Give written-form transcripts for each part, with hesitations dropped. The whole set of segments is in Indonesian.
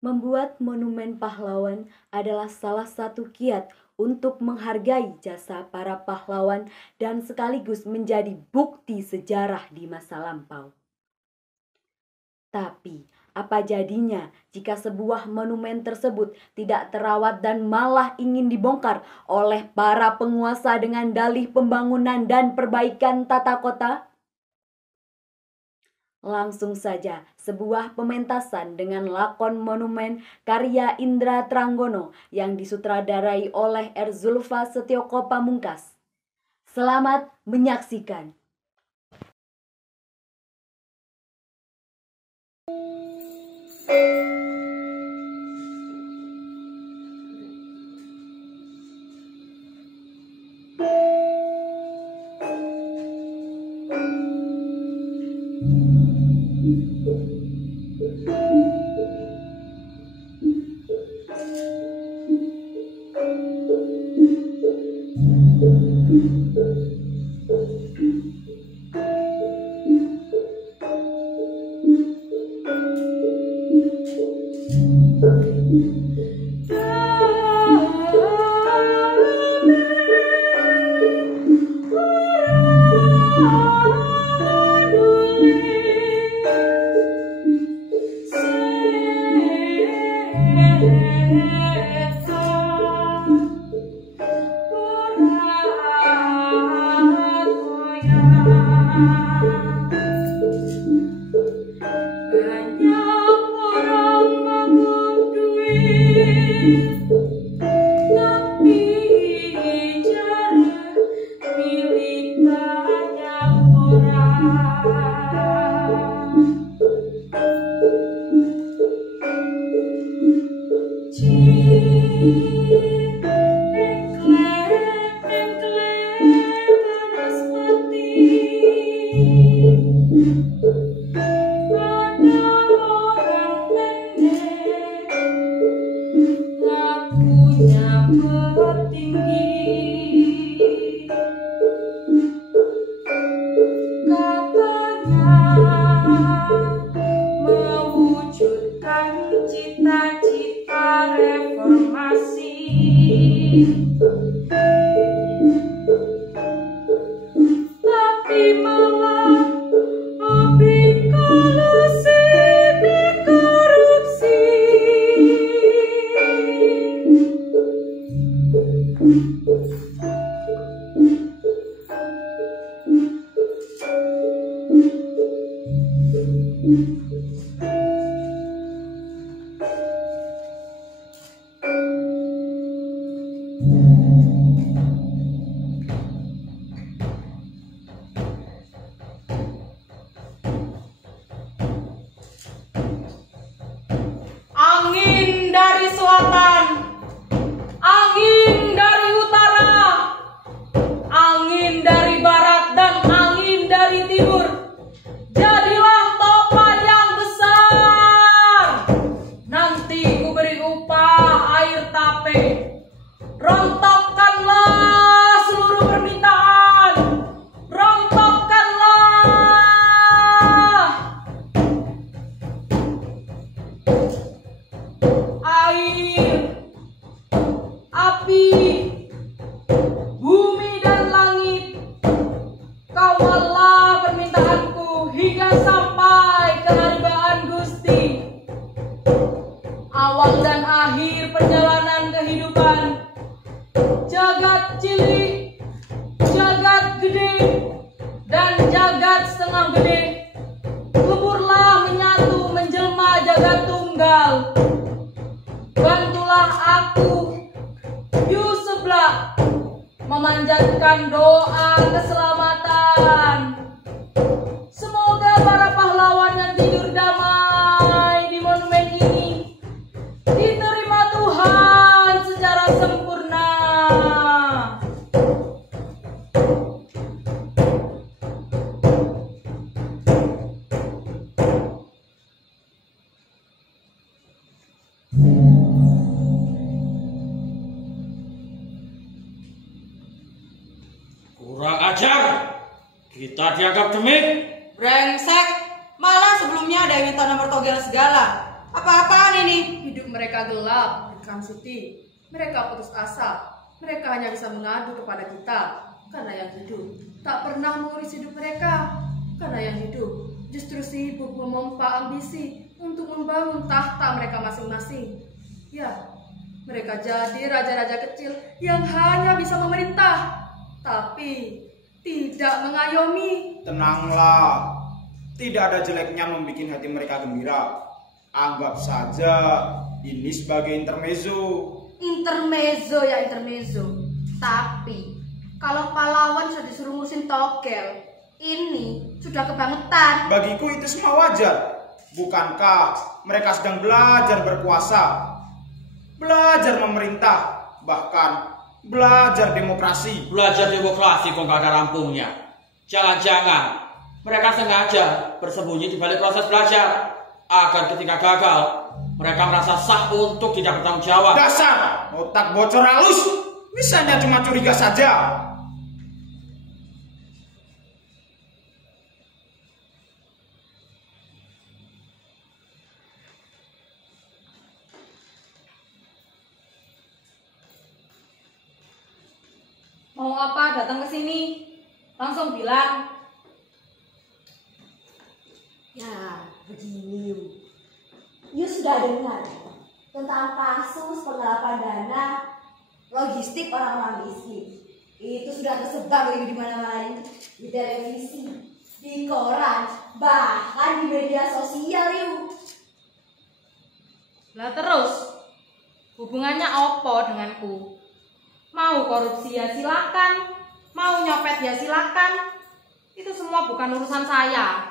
Membuat monumen pahlawan adalah salah satu kiat untuk menghargai jasa para pahlawan dan sekaligus menjadi bukti sejarah di masa lampau. Tapi, apa jadinya jika sebuah monumen tersebut tidak terawat dan malah ingin dibongkar oleh para penguasa dengan dalih pembangunan dan perbaikan tata kota? Langsung saja sebuah pementasan dengan lakon monumen karya Indra Tranggono yang disutradarai oleh R. Zulfa Setyoko Pamungkas. Selamat menyaksikan. Angin dari selatan, angin dari utara, angin dari barat dan angin dari timur, jadilah topan yang besar. Nanti ku beri upah air tape, rontokkanlah seluruh permintaan, rontokkanlah. Air, api, bumi dan langit, kawallah permintaanku hingga sampai keharibaan Gusti. Awal dan akhir perjalanan kehidupan, jagat cilik, jagat gede, dan jagat setengah gede, leburlah menyatu menjelma jagat tunggal. Bantulah aku, Yusuflah, memanjatkan doa keselamatan. Semoga para pahlawan yang tidur damai di monumen ini diterima Tuhan secara sempurna. Kurang ajar, kita dianggap demit. Brengsek, malah sebelumnya ada yang minta nomor togel segala. Apa-apaan ini? Hidup mereka gelap, bukan Siti. Mereka putus asa. Mereka hanya bisa mengadu kepada kita. Karena yang hidup tak pernah mengurus hidup mereka. Karena yang hidup justru sibuk memompa ambisi untuk membangun tahta mereka masing-masing. Ya, mereka jadi raja-raja kecil yang hanya bisa memerintah, tapi tidak mengayomi. Tenanglah, tidak ada jeleknya membuat hati mereka gembira. Anggap saja ini sebagai intermezzo. Intermezzo ya intermezzo. Tapi kalau pahlawan sudah disuruh ngurusin togel, ini sudah kebangetan. Bagiku itu semua wajar. Bukankah mereka sedang belajar berkuasa, belajar memerintah, bahkan belajar demokrasi. Belajar demokrasi kok gak ada rampungnya. Jangan-jangan mereka sengaja bersembunyi di balik proses belajar agar ketika gagal mereka merasa sah untuk tidak bertanggung jawab. Dasar otak bocor halus, bisanya cuma curiga saja. Mau apa datang ke sini? Langsung bilang. Ya, begini. You sudah dengar tentang kasus penggelapan dana logistik orang-orang miskin. Itu sudah tersebar di mana-mana, di televisi, di koran, bahkan di media sosial, yuk. Lah terus, hubungannya opo denganku? Mau korupsi ya silakan, mau nyopet ya silakan. Itu semua bukan urusan saya.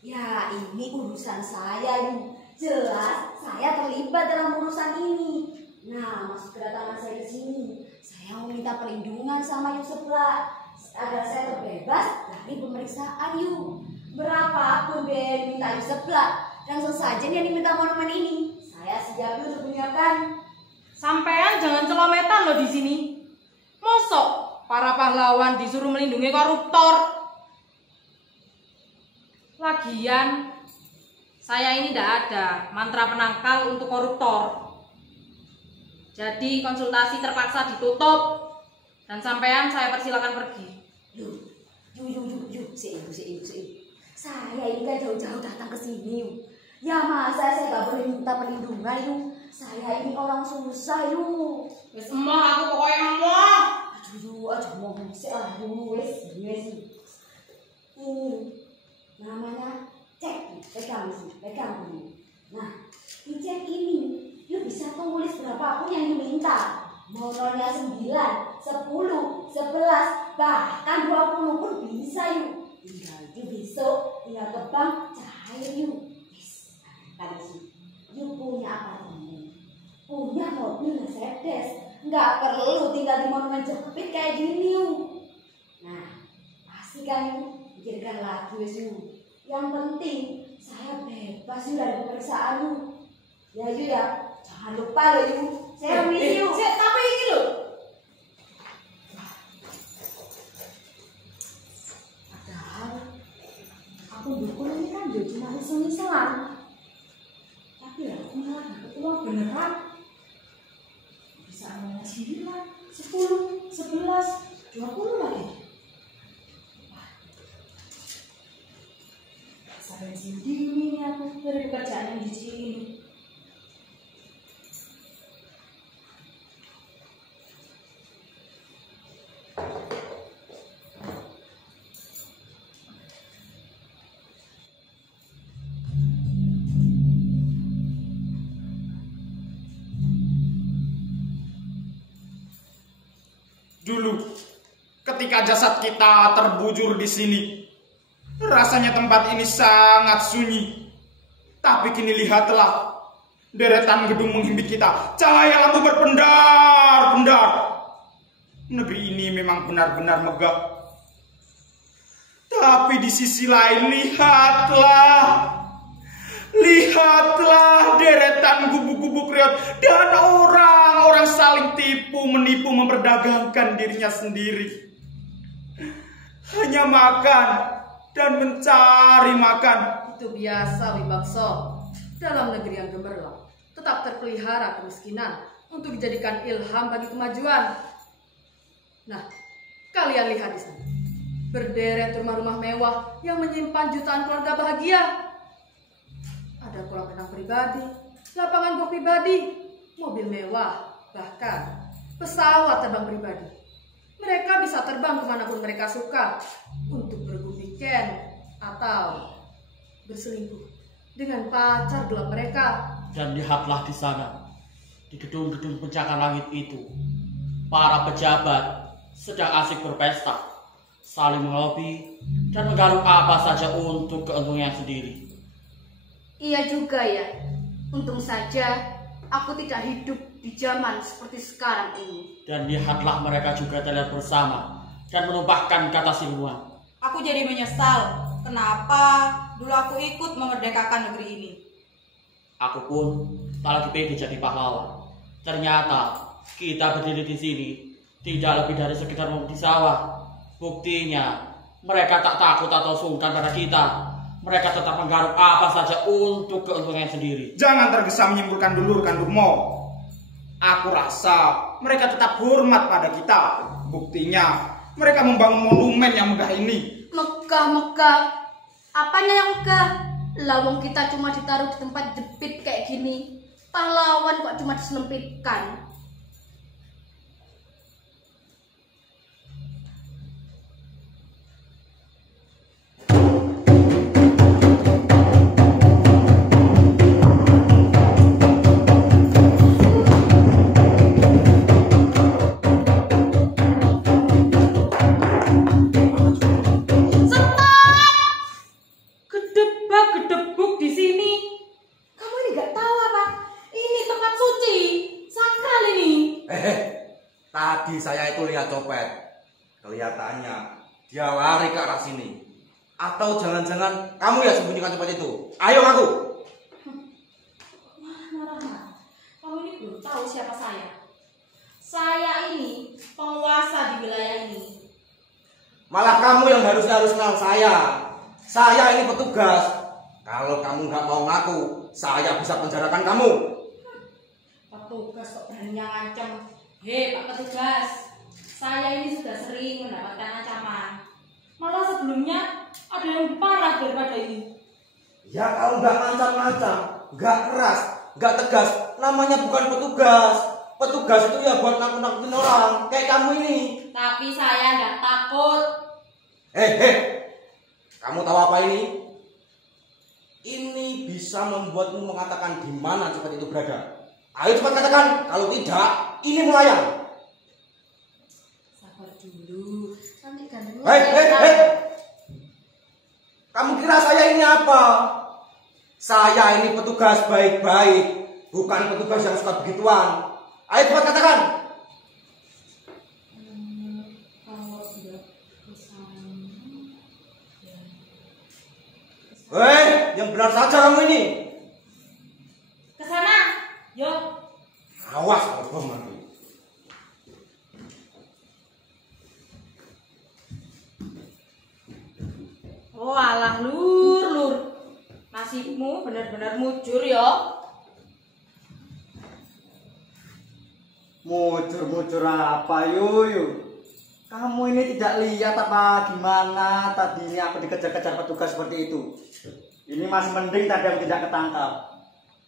Ya, ini urusan saya, yuk. Jelas saya terlibat dalam urusan ini. Nah, maksud kedatangan saya ke sini, saya mau minta perlindungan sama Yuk sebelah agar saya terbebas dari pemeriksaan, Yuk. Berapapun biaya yang minta Yuk sebelah dan sesajen yang diminta monumen ini, saya siap untuk menyiapkan. Sampean jangan celometan loh di sini. Mosok para pahlawan disuruh melindungi koruptor. Lagian saya ini tidak ada mantra penangkal untuk koruptor. Jadi konsultasi terpaksa ditutup dan sampean saya persilakan pergi. Yuk. Saya ini kan jauh-jauh datang ke sini, Yuk. Ya masa saya gak boleh minta perlindungan, Yuk. Saya ini orang susah, Yuk. Wes emoh aku pokoknya emoh. Aduh, ngomong sih, wes. Ini namanya cek, pegang dulu. Nah, di cek ini, you bisa tulis berapapun yang diminta. Mau nolnya 9, 10, 11, bahkan 20 pun bisa, yuk. Tinggal you besok, tinggal ke bank, cair yuk. Yes, tadi sih, you punya apartemen, punya mobil Mercedes, nggak perlu tinggal di monumen jepit kayak gini, yuk. Nah, pasti kan yuk, pikirkan lagi, wes yuk. Yang penting saya bebas yuk dari pemeriksaan yuk. Ya yuk ya, jangan lupa loh yuk. Saya misi yuk. Tapi ini loh. Padahal aku dukun ini kan juga cuma iseng-isengan. Tapi ya aku malah dapet uang beneran. Bisa nolnya 9, 10, 11, 20 lagi. Sampai sini nih aku dari pekerjaan yang di sini. Dulu, ketika jasad kita terbujur di sini, rasanya tempat ini sangat sunyi. Tapi kini lihatlah, deretan gedung menghimpit kita, cahaya lampu berpendar-pendar. Negeri ini memang benar-benar megah. Tapi di sisi lain, lihatlah deretan gubuk-gubuk reot dan orang-orang saling tipu menipu memperdagangkan dirinya sendiri. Hanya makan dan mencari makan. Itu biasa Wibakso dalam negeri yang gemerlap. tetap terpelihara kemiskinan untuk dijadikan ilham bagi kemajuan. Nah, kalian lihat di sana. Berderet rumah-rumah mewah yang menyimpan jutaan keluarga bahagia. Ada kolam renang pribadi, lapangan golf pribadi, mobil mewah, bahkan pesawat terbang pribadi. Mereka bisa terbang kemanapun mereka suka untuk berweekend atau berselingkuh dengan pacar gelap mereka. Dan lihatlah di sana, di gedung-gedung pencakar langit itu, para pejabat sedang asik berpesta, saling melobi dan menggaruk apa saja untuk keuntungan sendiri. Iya juga ya, untung saja aku tidak hidup di zaman seperti sekarang ini. Dan lihatlah mereka juga terlihat bersama dan menumpahkan kata siluman. Aku jadi menyesal kenapa dulu aku ikut memerdekakan negeri ini. Aku pun tak lagi pede jadi pahlawan. Ternyata kita berdiri di sini tidak lebih dari sekedar di sawah. Buktinya mereka tak takut atau sungkan pada kita. Mereka tetap menggaruk apa saja untuk keuntungan sendiri. Jangan tergesa menyimpulkan dulu, rekan Durmo. Aku rasa mereka tetap hormat pada kita. Buktinya mereka membangun monumen yang megah ini. Megah. Apanya yang megah? Lawang kita cuma ditaruh di tempat jepit kayak gini. Pahlawan kok cuma diselempitkan. Tadi saya itu lihat copet. Kelihatannya dia lari ke arah sini. Atau jangan-jangan kamu yang sembunyikan copet itu? Ayo ngaku. Kamu ini belum tahu siapa saya. Saya ini penguasa di wilayah ini. Malah kamu yang harusnya kenal saya. Saya ini petugas. Kalau kamu nggak mau ngaku, saya bisa penjarakan kamu. Petugas kok berani ngancam. Hei Pak Petugas, saya ini sudah sering mendapatkan ancaman. Malah sebelumnya ada yang lebih parah daripada ini. Ya kalau nggak ngancam-ngancam, nggak keras, nggak tegas, namanya bukan petugas. Petugas itu ya buat nakut-nakutin orang, kayak kamu ini. Tapi saya nggak takut. Kamu tahu apa ini? Ini bisa membuatmu mengatakan di mana copet itu berada. Ayo cepat katakan, kalau tidak, ini melayang. Sabar dulu, nanti gantengnya. Hei. Kamu kira saya ini apa? Saya ini petugas baik-baik, bukan petugas yang suka begituan. Ayo cepat katakan. Kalau tidak kesana, ya. Hei, yang benar saja kamu ini. Kesana, yuk. Awas kalau bom nanti. Oh alah lur. Nasibmu benar-benar mujur ya. Mujur apa Yuyu? Kamu ini tidak lihat apa gimana tadi ini aku dikejar-kejar petugas seperti itu. Ini masih mending tadi aku tidak ketangkap.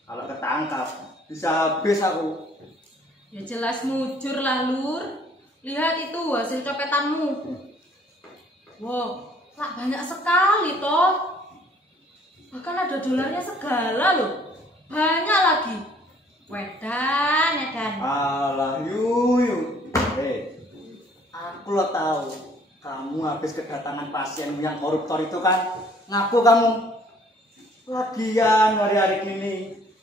Kalau ketangkap bisa habis aku. Ya jelas mujur lah lur. Lihat itu hasil copetanmu. Wow, tak banyak sekali toh. Bahkan ada dolarnya segala loh. Banyak lagi. Wedan. Alah Yuyu. Aku lo tahu kamu habis kedatangan pasien yang koruptor itu kan. Ngaku kamu. Lagian hari-hari ini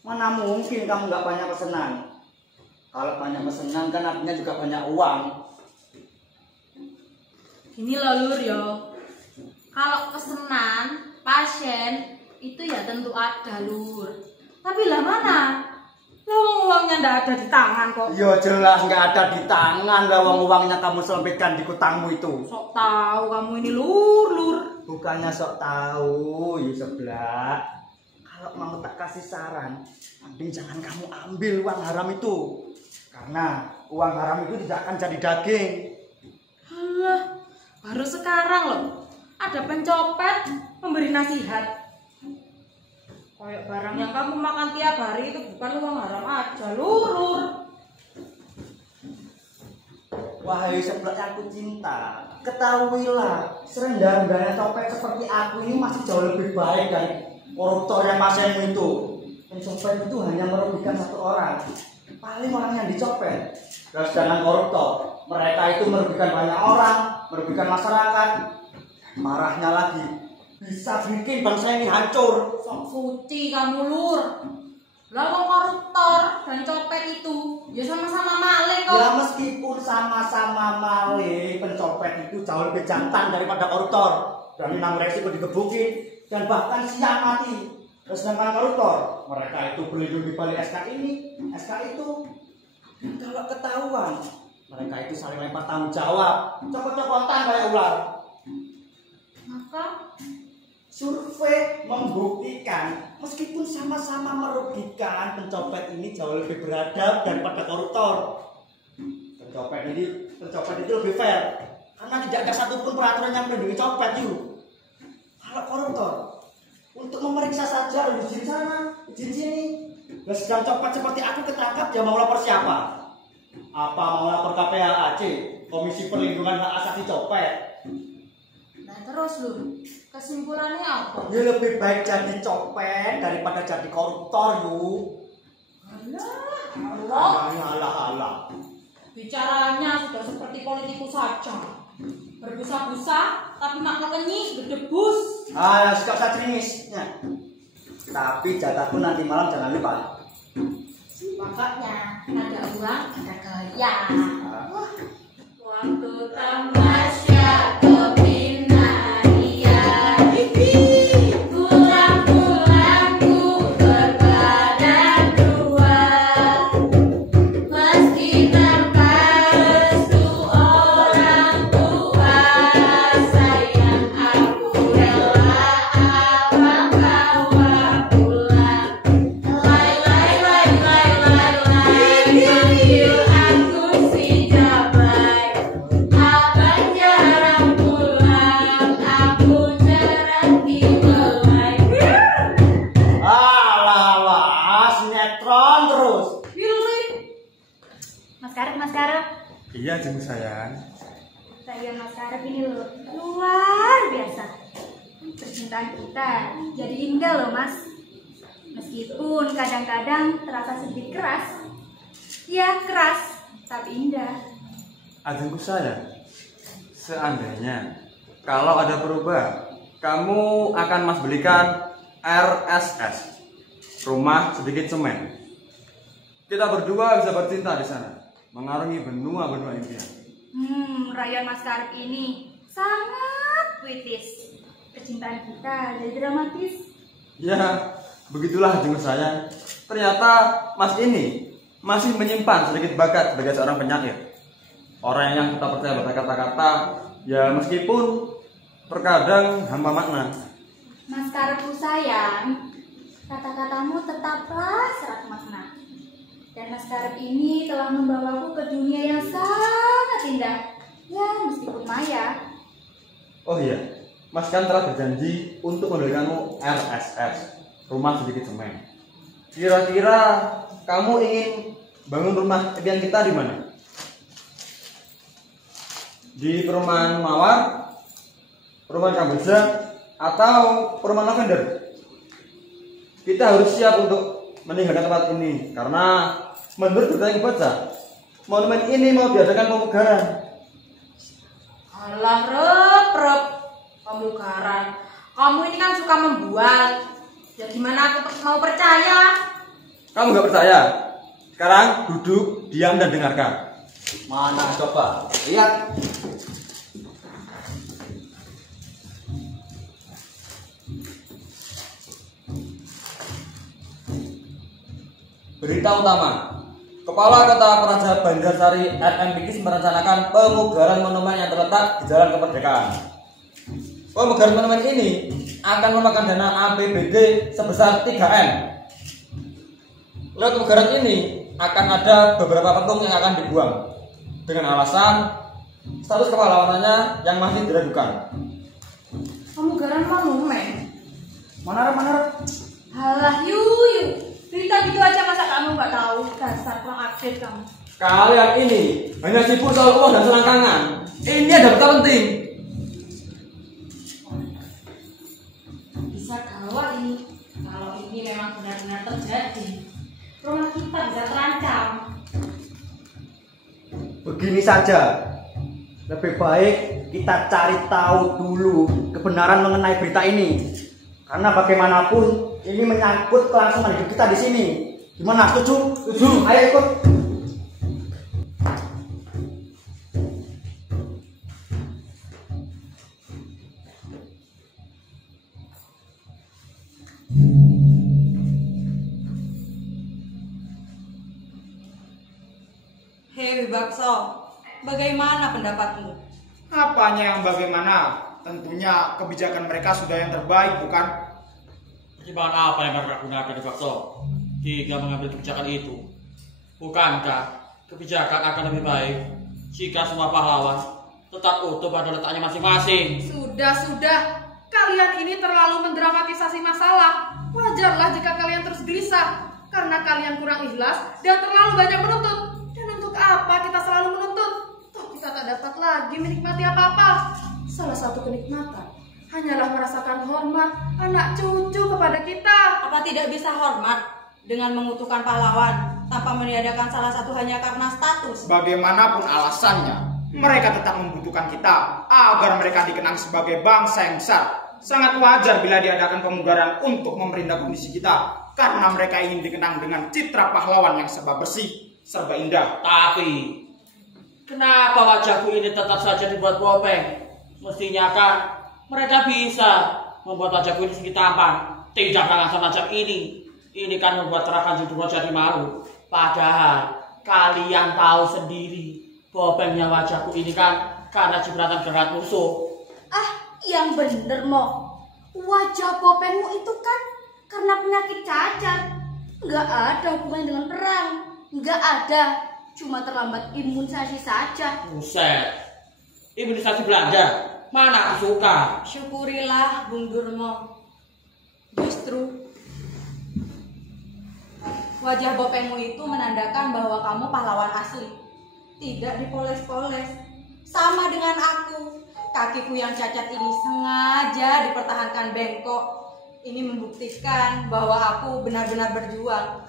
mana mungkin kamu nggak banyak pesanan. Kalau banyak pesanan kan artinya juga banyak uang. Gini loh lur yo. Kalau pesanan pasien itu ya tentu ada lur. Tapi lah mana? Uangnya ndak ada di tangan kok. Ya jelas nggak ada di tangan lah uangnya kamu selempitkan di kutangmu itu. Sok tahu kamu ini lur. Bukannya sok tahu, ya sebelah. Kalau mau tak kasih saran, mending jangan kamu ambil uang haram itu. Karena uang haram itu tidak akan jadi daging. Alah, baru sekarang loh ada pencopet memberi nasihat. Kayak barang yang kamu makan tiap hari itu bukan uang haram aja, Lur. Wahai sebelah yang aku cinta, ketahuilah serendah-rendahnya copet seperti aku ini masih jauh lebih baik dari koruptor yang masih itu. Pencopet itu hanya merugikan satu orang, paling orang yang dicopet. Dan sedangkan koruptor, mereka itu merugikan banyak orang, merugikan masyarakat. Marahnya lagi, bisa bikin bangsa ini hancur. Sok suci kamu, Lur. Lah wong koruptor dan copet itu ya sama-sama maling kok. Ya meskipun sama-sama maling, pencopet itu jauh lebih jantan daripada koruptor. Dan menang resiko digebukin dan bahkan siap mati. Terus sedangkan koruptor, mereka itu berlindung di balik SK ini, SK itu. Dan kalau ketahuan, mereka itu saling lempar tanggung jawab, copot-copotan kayak ular. Maka survei membuktikan meskipun sama-sama merugikan, pencopet ini jauh lebih beradab daripada koruptor. Pencopet itu lebih fair karena tidak ada satupun peraturan yang melindungi copet yuk. Kalau koruptor untuk memeriksa saja izin sana, izin sini. Dan sedang copet seperti aku ketangkap, ya mau lapor siapa? Apa mau lapor KPHAC, Komisi Perlindungan Hak Asasi Copet? nah terus Lur, kesimpulannya apa? Ya lebih baik jadi copet daripada jadi koruptor yuk. Allah. Bicaranya sudah seperti politikus saja. Berbusa-busa tapi makna kenyis, berdebus. Ah, suka saya ceringisnya. Tapi jatahku nanti malam jangan lupa. Pokoknya ada uang, ada gaya. Waktu tamasya keminaria, pulang-pulangku berbadan dua, meski tanpa restu orang tua, sayang aku rela abang bawa pulang. Panggil aku si Jabai, abang jarang pulang, aku jarang dimulai. Alah, sinetron terus. Mas Karep. Iya, jenguk sayang. Saya Mas Karep ini loh, luar biasa. Percintaan kita jadi indah loh Mas. Meskipun kadang-kadang terasa sedikit keras. Ya keras, tapi indah. Ajengku sayang, seandainya kalau ada perubahan, kamu akan Mas belikan RSS, rumah sedikit semen. Kita berdua bisa bercinta di sana, mengarungi benua-benua impian. Rayuan Mas Karep ini sangat puitis. Percintaan kita jadi dramatis. Ya, begitulah jenguk sayang. Ternyata Mas ini masih menyimpan sedikit bakat sebagai seorang penyair. Orang yang kita percaya berkata-kata, ya meskipun terkadang hampa makna. Mas Karepku sayang, kata-katamu tetaplah serat makna. Dan Mas Karep ini telah membawaku ke dunia yang sangat indah. Ya meskipun maya. Oh iya, Mas kan telah berjanji untuk memberikanmu RSS, rumah sedikit semen. Kira-kira kamu ingin bangun rumah impian kita di mana? Di perumahan Mawar, perumahan Kamboja, atau perumahan Lavender? Kita harus siap untuk meninggalkan tempat ini karena menurut berita yang baca, monumen ini mau diadakan pemugaran. Alah, pemugaran. Kamu ini kan suka membuat. Ya gimana aku mau percaya? Kamu gak percaya? Sekarang duduk, diam dan dengarkan. Mana coba? Lihat. Berita utama. Kepala Kota Praja Banjarsari RM Bikis merencanakan pemugaran monumen yang terletak di Jalan Kemerdekaan. Pemugaran monumen ini akan memakan dana APBD sebesar 3M. Lewat pemugaraan ini akan ada beberapa petung yang akan dibuang dengan alasan status kepahlawanannya yang masih diragukan. Pemugaran monumen. Mana? Halah yuyu, berita gitu aja masa kamu nggak tahu? Dasar kurang update kamu. Kalian ini hanya sibuk soal uang dan selangkangan. Ini ada berita penting. Bisa gawat ini. Kalau ini memang benar-benar terjadi, rumah kita bisa terancam. Begini saja, lebih baik kita cari tahu dulu kebenaran mengenai berita ini. Karena bagaimanapun ini menyangkut kelangsungan hidup kita di sini. Gimana? Setuju? Setuju. Ayo ikut. Hei Wibakso, bagaimana pendapatmu? Apanya yang bagaimana? Tentunya kebijakan mereka sudah yang terbaik, bukan? Pertimbangan apa yang mereka gunakan di Bakso hingga mengambil kebijakan itu? Bukankah kebijakan akan lebih baik jika semua pahlawan tetap utuh pada letaknya masing-masing? Sudah. Kalian ini terlalu mendramatisasi masalah. Wajarlah jika kalian terus gelisah karena kalian kurang ikhlas dan terlalu banyak menuntut. Dan untuk apa kita selalu menuntut? Toh kita tak dapat lagi menikmati apa-apa. Salah satu kenikmatan hanyalah merasakan hormat anak cucu kepada kita. Apa tidak bisa hormat dengan mengutuhkan pahlawan tanpa meniadakan salah satu hanya karena status? Bagaimanapun alasannya, mereka tetap membutuhkan kita agar mereka dikenang sebagai bangsa yang besar. Sangat wajar bila diadakan pemugaran untuk memperindah kondisi kita, karena mereka ingin dikenang dengan citra pahlawan yang serba bersih, serba indah. Tapi kenapa wajahku ini tetap saja dibuat bopeng? Mestinya kan mereka bisa membuat wajahku ini sedikit tampan. Tidak dengan semacam ini. Ini kan membuat Rakan Juduro jadi malu. Padahal kalian tahu sendiri bopengnya wajahku ini kan karena cipratan gerak musuh. Yang bener Mo, wajah bopengmu itu kan karena penyakit cacat. Nggak ada hubungan dengan perang. Nggak ada, cuma terlambat imunisasi saja. Buset, imunisasi Belanda mana aku suka. Syukurilah Bung Durmo. Justru wajah bopengmu itu menandakan bahwa kamu pahlawan asli. Tidak dipoles-poles. Sama dengan aku. Kakiku yang cacat ini sengaja dipertahankan bengkok. Ini membuktikan bahwa aku benar-benar berjuang.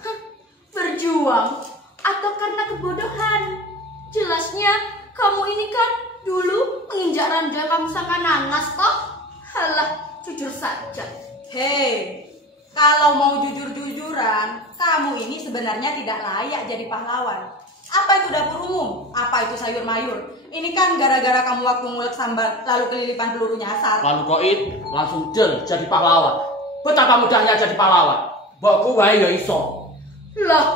Berjuang? Atau karena kebodohan? Jelasnya kamu ini kan dulu menginjak ranjang kamu sangka nanas toh? Halah, jujur saja. Hei, kalau mau jujur-jujuran, kamu ini sebenarnya tidak layak jadi pahlawan. Apa itu dapur umum? Apa itu sayur mayur? Ini kan gara-gara kamu waktu ngulek sambar lalu kelilipan peluru nyasar. Lalu koit langsung del jadi pahlawan. Betapa mudahnya jadi pahlawan. Mbokku wae ya iso. Loh,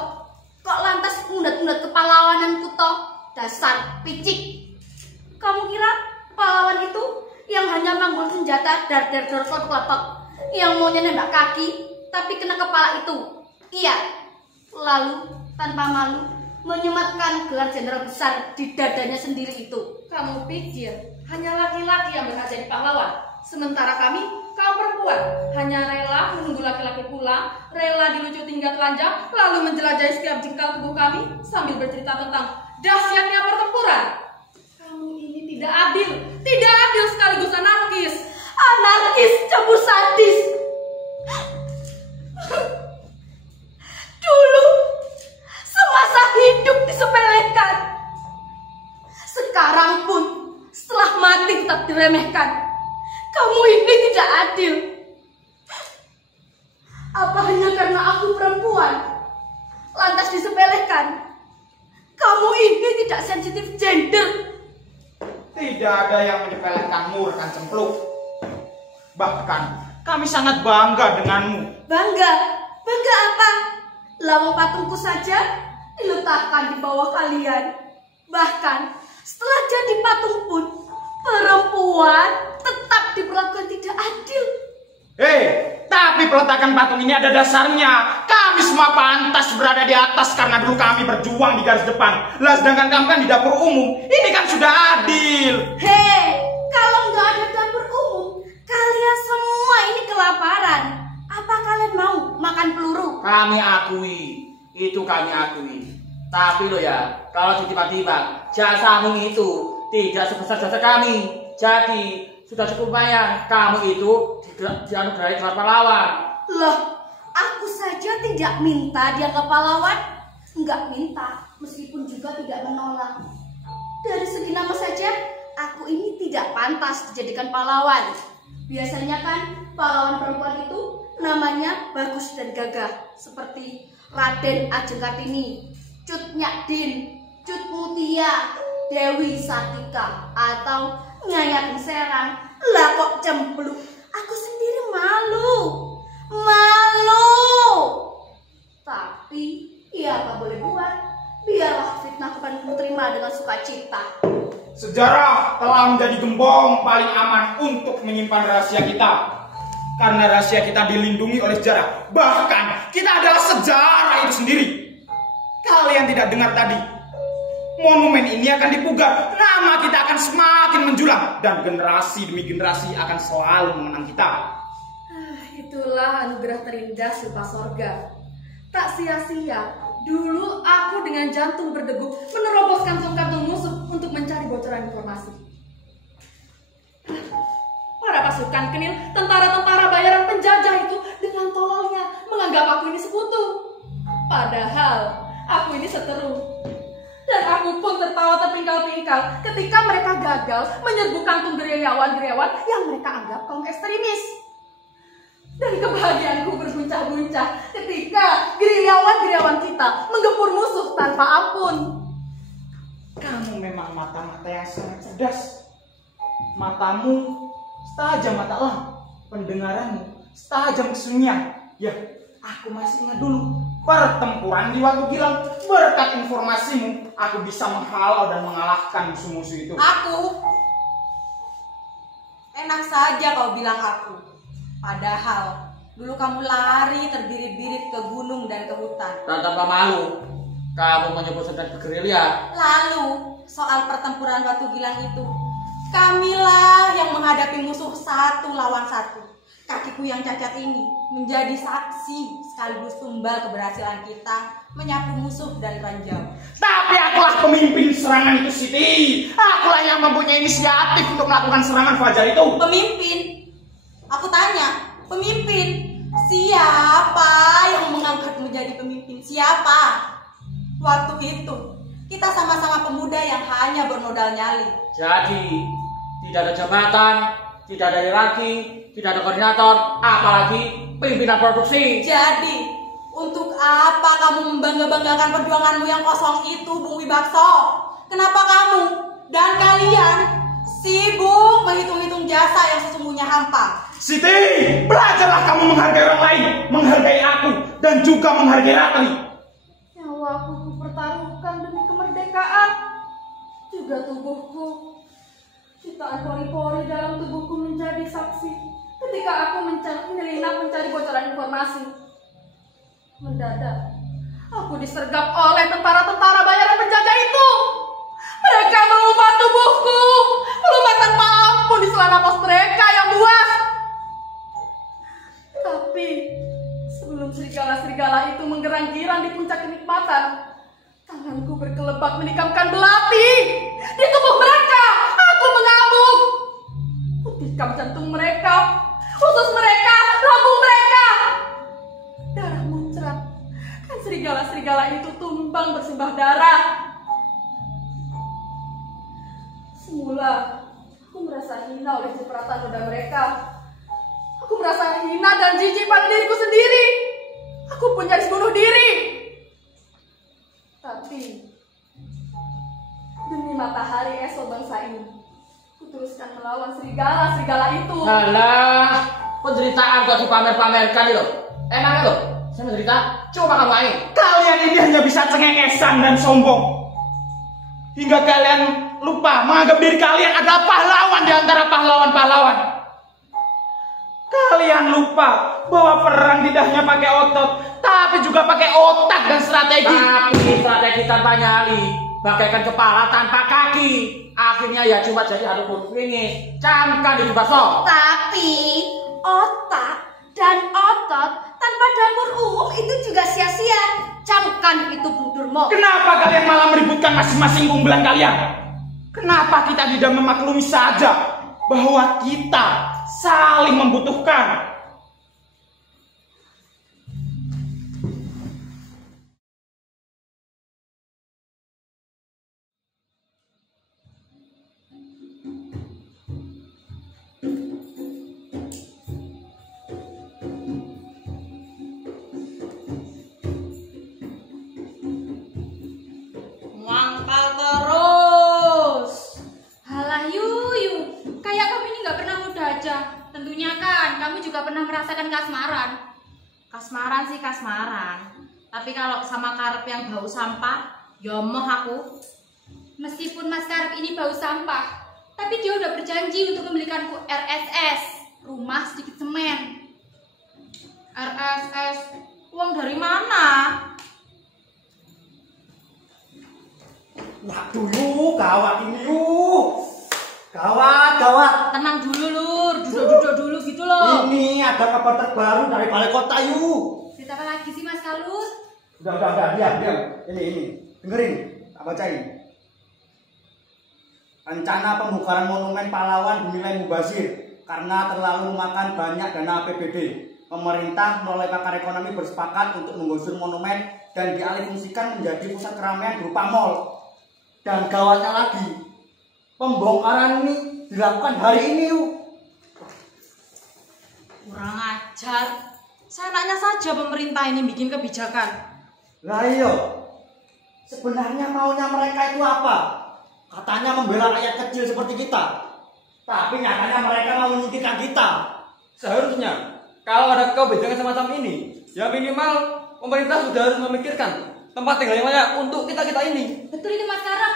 kok lantas undat-undat kepahlawananku toh? Dasar picik. Kamu kira pahlawan itu yang hanya manggul senjata dar-dar klotok-klotok, yang maunya nembak kaki tapi kena kepala itu? Iya. Lalu tanpa malu menyematkan gelar jenderal besar di dadanya sendiri itu. Kamu pikir hanya laki-laki yang berhak jadi pahlawan, sementara kami, kaum perempuan, hanya rela menunggu laki-laki pulang, rela dilucut hingga telanjang, lalu menjelajahi setiap jengkal tubuh kami sambil bercerita tentang dahsyatnya pertempuran. Kamu ini tidak adil sekaligus anarkis. Anarkis, cabul sadis. Dulu semasa hidup disepelekan. Sekarang pun setelah mati tetap diremehkan. Kamu ini tidak adil. Apa hanya karena aku perempuan lantas disepelekan? Kamu ini tidak sensitif gender. Tidak ada yang menyepelekanmu, rekan cempluk. Bahkan kami sangat bangga denganmu. Bangga? Bangga apa? Lawang patungku saja diletakkan di bawah kalian. Bahkan setelah jadi patung pun perempuan tetap diperlakukan tidak adil. Tapi peletakan patung ini ada dasarnya. Kami semua pantas berada di atas karena dulu kami berjuang di garis depan. Lah sedangkan kamu kan di dapur umum. Ini kan sudah adil. Kalau nggak ada dapur umum, kalian semua ini kelaparan. Apa kalian mau makan peluru? Kami akui, itu kami akui. Tapi lo ya, kalau tiba-tiba jasamu itu tidak sebesar jasa kami, jadi sudah cukup banyak. Kamu itu dianugerahi gelar pahlawan. Loh, aku saja tidak minta dianggap pahlawan. Enggak minta, meskipun juga tidak menolak. Dari segi nama saja, aku ini tidak pantas dijadikan pahlawan. Biasanya kan pahlawan perempuan itu namanya bagus dan gagah, seperti Raden Ajeng Kartini, Cut Nyakdin, Cut Mutia, Dewi Sartika, atau Nyai Ageng Serang. Lah kok cempluk? Aku sendiri malu. Tapi ya apa boleh buat, biarlah fitnah akan kuterima dengan sukacita. Sejarah telah menjadi gembong paling aman untuk menyimpan rahasia kita. Karena rahasia kita dilindungi oleh sejarah. Bahkan kita adalah sejarah itu sendiri. Kalian tidak dengar tadi? Monumen ini akan dipugar. Nama kita akan semakin menjulang. Dan generasi demi generasi akan selalu mengenang kita. Itulah anugerah terindah Silpa Sorga. Tak sia-sia, dulu aku dengan jantung berdegup menerobos kantung-kantung musuh untuk mencari bocoran informasi. Para pasukan Kenil, tentara-tentara bayaran penjajah itu dengan tololnya menganggap aku ini sekutu. Padahal aku ini seteru. Dan aku pun tertawa terpingkal-pingkal ketika mereka gagal menyerbu kantung gerilyawan-gerilyawan yang mereka anggap kaum ekstremis. Dan kebahagiaanku berguncah-guncah ketika gerilyawan-gerilyawan kita menggempur musuh tanpa ampun. Kamu memang mata-mata yang sangat cerdas. Matamu setajam mata elang, pendengaranmu setajam kesunyian. Ya, aku masih ingat dulu pertempuran di Watu Gilang. Berkat informasimu, aku bisa menghalau dan mengalahkan musuh-musuh itu. Aku? Enak saja kau bilang aku. Padahal dulu kamu lari terbirit-birit ke gunung dan ke hutan. Dan tanpa malu, kamu menyebut sedang bergerilya. Lalu soal pertempuran Watu Gilang itu, kamilah yang menghadapi musuh satu lawan satu. Kakiku yang cacat ini menjadi saksi sekaligus tumbal keberhasilan kita menyapu musuh dan ranjau. Tapi akulah pemimpin serangan itu, Siti. Akulah yang mempunyai inisiatif untuk melakukan serangan fajar itu. Pemimpin? Aku tanya, pemimpin? Siapa yang mengangkat menjadi pemimpin? Siapa? Waktu itu kita sama-sama pemuda yang hanya bermodal nyali. Jadi tidak ada jabatan, tidak ada hierarki, tidak ada koordinator, apalagi pimpinan produksi. Jadi untuk apa kamu membangga-banggakan perjuanganmu yang kosong itu, Bung Wibakso? Kenapa kamu dan kalian sibuk menghitung-hitung jasa yang sesungguhnya hampa? Siti, belajarlah kamu menghargai orang lain, menghargai aku, dan juga menghargai Ratri. Nyawaku kupertaruhkan demi kemerdekaan, juga tubuhku. Jutaan pori-pori dalam tubuhku menjadi saksi ketika aku menyelinap mencari bocoran informasi. Mendadak, aku disergap oleh tentara-tentara bayaran penjajah itu. Mereka melumpat tubuhku, melumpat tanpa ampun di selana pos mereka yang buas. Tapi sebelum serigala-serigala itu menggerang-girang di puncak kenikmatan, tanganku berkelebat menikamkan belati di tubuh mereka. Aku mengamuk, kutikam jantung mereka, usus mereka, lambung mereka. Darah muncrat, kan serigala-serigala itu tumbang bersimbah darah. Semula aku merasa hina oleh cipratan roda mereka. Aku merasa hina dan jijik pada diriku sendiri. Aku pun nyaris bunuh diri. Tapi demi matahari esok bangsa ini, kuteruskan melawan serigala-serigala itu. Alah, penderitaan kok dipamer-pamerkan itu. Emangnya lo, saya menderita? Coba kamu main. Kalian ini hanya bisa cengengesan dan sombong. Hingga kalian lupa menganggap diri kalian adalah pahlawan di antara pahlawan-pahlawan. Kalian lupa bahwa perang tidak hanya pakai otot, tapi juga pakai otak dan strategi. Tapi strategi tanpa nyali, bagaikan kepala tanpa kaki. Akhirnya ya cuma jadi adu finish. Camkan itu bakso. Tapi otak dan otot tanpa dapur umum itu juga sia-sia. Camkan itu Budurmo. Kenapa kalian malah meributkan masing-masing keunggulan kalian? Kenapa kita tidak memaklumi saja bahwa kita saling membutuhkan? Ngangkal terus. Halah Yuyu, kayak kamu ini nggak pernah muda aja. Tentunya kan kamu juga pernah merasakan kasmaran. Kasmaran sih kasmaran. Tapi kalau sama Karep yang bau sampah, ya moh aku. Meskipun Mas Karep ini bau sampah, tapi dia udah berjanji untuk membelikanku RSS, rumah sedikit semen. RSS, uang dari mana? Waduh yuk, gawat ini yuk. Gawat. Tenang dulu Lur, duduk-duduk dulu gitu loh. Ini ada kabar terbaru dari balai kota yuk. Cerita apa lagi sih Mas Kalus? Udah, diam. Ini, dengerin, tak bacain. Rencana pembukaan monumen pahlawan dinilai mubazir karena terlalu memakan banyak dana APBD. Pemerintah melalui pakar ekonomi bersepakat untuk menggusur monumen dan dialihfungsikan menjadi pusat keramaian berupa mall. Dan gawatnya lagi, pembongkaran ini dilakukan hari ini yuk. Kurang ajar. Seenaknya saja pemerintah ini bikin kebijakan. Lah iya, sebenarnya maunya mereka itu apa? Katanya membela rakyat kecil seperti kita, tapi nyatanya mereka mau menyingkirkan kita. Seharusnya kalau ada kebijakan semacam ini, ya minimal pemerintah sudah harus memikirkan tempat tinggal yang layak untuk kita ini. Betul itu Mas Karep.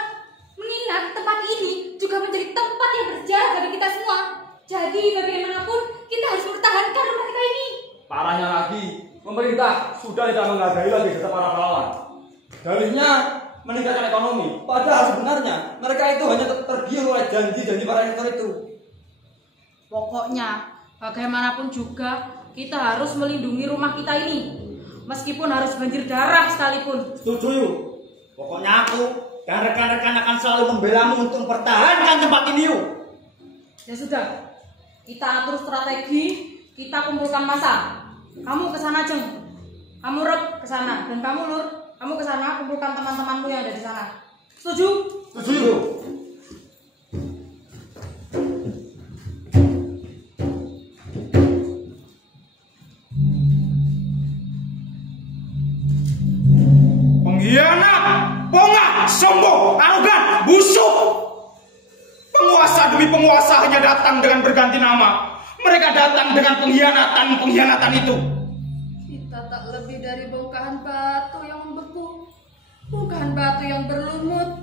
Mengingat tempat ini juga menjadi tempat yang bersejarah bagi kita semua. Jadi bagaimanapun kita harus mempertahankan rumah kita ini. Parahnya lagi, pemerintah sudah tidak menghargai lagi jasa para pahlawan. Dalihnya meningkatkan ekonomi. Padahal sebenarnya mereka itu hanya tergiur oleh janji-janji para rektor itu. Pokoknya bagaimanapun juga kita harus melindungi rumah kita ini. Meskipun harus banjir darah sekalipun. Setuju yuk. Pokoknya aku dan rekan-rekan akan selalu membelamu untuk mempertahankan tempat ini yuk. Ya sudah, kita atur strategi, kita kumpulkan massa. Kamu ke sana Jeng, kamu Rep ke sana, dan kamu Lur, kamu ke sana kumpulkan teman-temanmu yang ada di sana. Setuju? Setuju yuk. Pengkhianat, bongah, sombong, arogan, busuk. Penguasa demi penguasa hanya datang dengan berganti nama. Mereka datang dengan pengkhianatan itu. Kita tak lebih dari bongkahan batu yang membeku, bongkahan batu yang berlumut,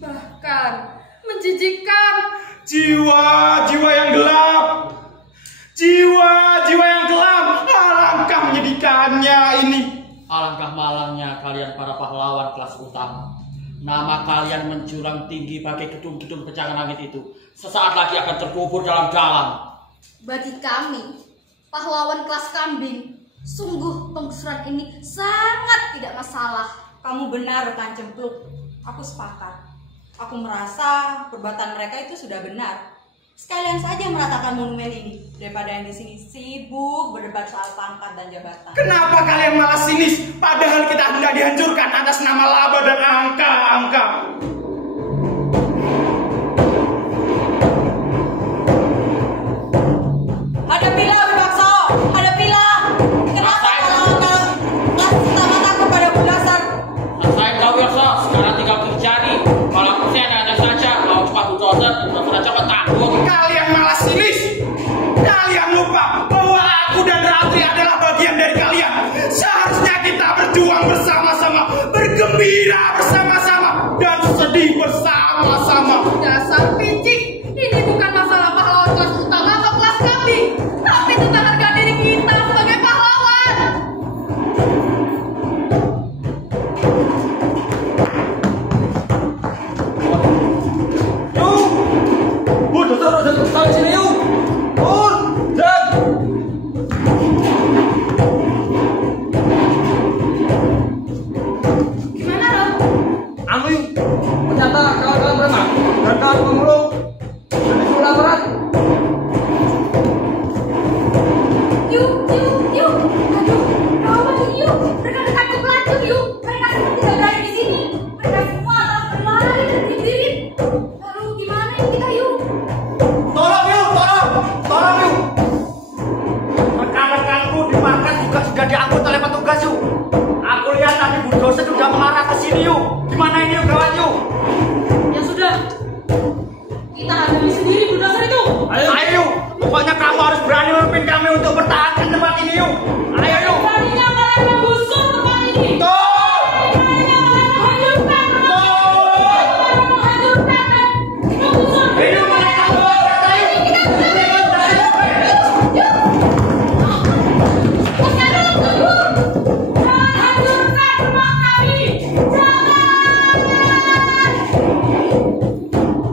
bahkan menjijikkan. Jiwa-jiwa yang gelap, jiwa-jiwa yang gelap. Alangkah menyedihkannya ini. Alangkah malangnya kalian para pahlawan kelas utama. Nama kalian menjulang tinggi bagai gedung-gedung pencakar langit itu. Sesaat lagi akan terkubur dalam jalan. Bagi kami, pahlawan kelas kambing, sungguh penggusuran ini sangat tidak masalah. Kamu benar rekan Cempluk. Aku sepakat. Aku merasa perbuatan mereka itu sudah benar. Sekalian saja meratakan monumen ini daripada yang di sini sibuk berdebat soal pangkat dan jabatan. Kenapa kalian malah sinis? Padahal kita hendak dihancurkan atas nama laba dan angka-angka. Hadapilah Bibakso, hadapilah. Kenapa kalau kelas utama takut pada berdasar? Saya tahu ya, sekarang tinggal terjadi. Kalau saya ada saja, mau cepat bulldozer, sudah cepat takut. Kalian malah sinis. Kalian lupa bahwa aku dan Ratri adalah bagian dari kalian. Seharusnya kita berjuang bersama-sama, bergembira bersama-sama, dan sedih bersama-sama. Dasar picik, ini bukan masalah pahlawan kelas utama atau kelas kambing, tapi tentang Hancur yuk. Mereka semua tidak berada di sini. Mereka semua telah berlari dan berdiri. Lalu gimana kita yuk? Tolong yuk. Rekan-rekanku di markas juga sudah diangkut oleh petugas yuk. Aku lihat tadi Bu Dosen sudah mengarah ke sini yuk. Gimana ini yuk gawat yuk? Ya sudah, kita hadapi sendiri Bu Dosen itu. Ayo yuk. Pokoknya kamu harus berani memimpin kami untuk bertahankan tempat ini yuk. Ayo yuk. Beraninya kalian menggusur tempat ini. Beraninya kalian menghancurkan tempat ini. Menghancurkan dan menggusur. Hidup mereka berkata yuk. Jangan hancurkan rumah kami.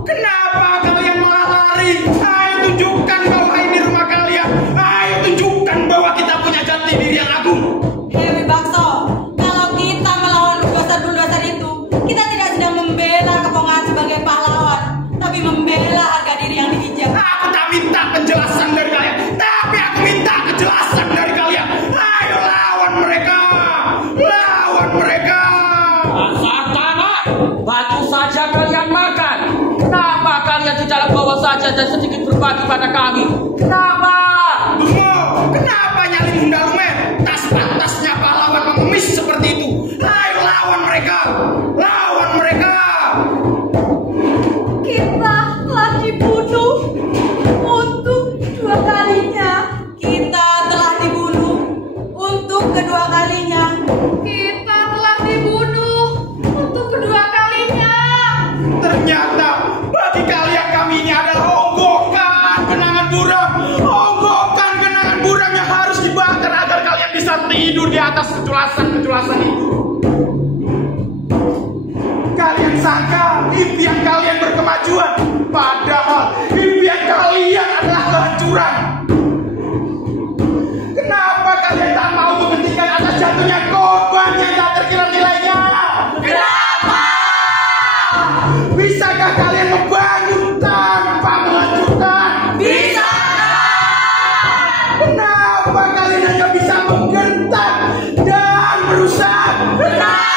Kenapa kalian malah lari? Ayo tunjukkan bahwa ini rumah kalian. Ayo tunjukkan bahwa kita punya jati diri yang agung. Dewi Bakso, kalau kita melawan dosa-dosa itu, kita tidak sedang membela kepongaan sebagai pahlawan, tapi membela harga diri yang diinjak. Aku tak minta penjelasan dari kalian, tapi aku minta kejelasan dari kalian. Ayo lawan mereka. Lawan mereka. Dasar tanah, batu saja kalian makan. Kenapa kalian tidak bawa saja dan sedikit berbagi pada kami? Kenapa? Dungo, kenapa nyali Bunda Lumer? Tak sepantasnya pahlawan mengemis seperti itu. Ayo lawan mereka. Lawan mereka. Kita telah dibunuh untuk kedua kalinya. Kita telah dibunuh untuk kedua kalinya. Kita telah dibunuh untuk kedua kalinya. Ternyata bagi kalian kami ini adalah onggokan kenangan buram. Onggokan kenangan buram yang harus dibakar agar kalian bisa tidur di atas kejelasan-kejelasan itu. Kalian sangka impian kalian berkemajuan, padahal impian kalian adalah kehancuran. Kenapa kalian tak mau menghentikan atas jatuhnya korban yang tak terkira nilainya? Kenapa? Bisakah kalian membangun tanpa menghancurkan? Bisa! Kenapa kalian hanya bisa menggentak dan merusak? Kenapa?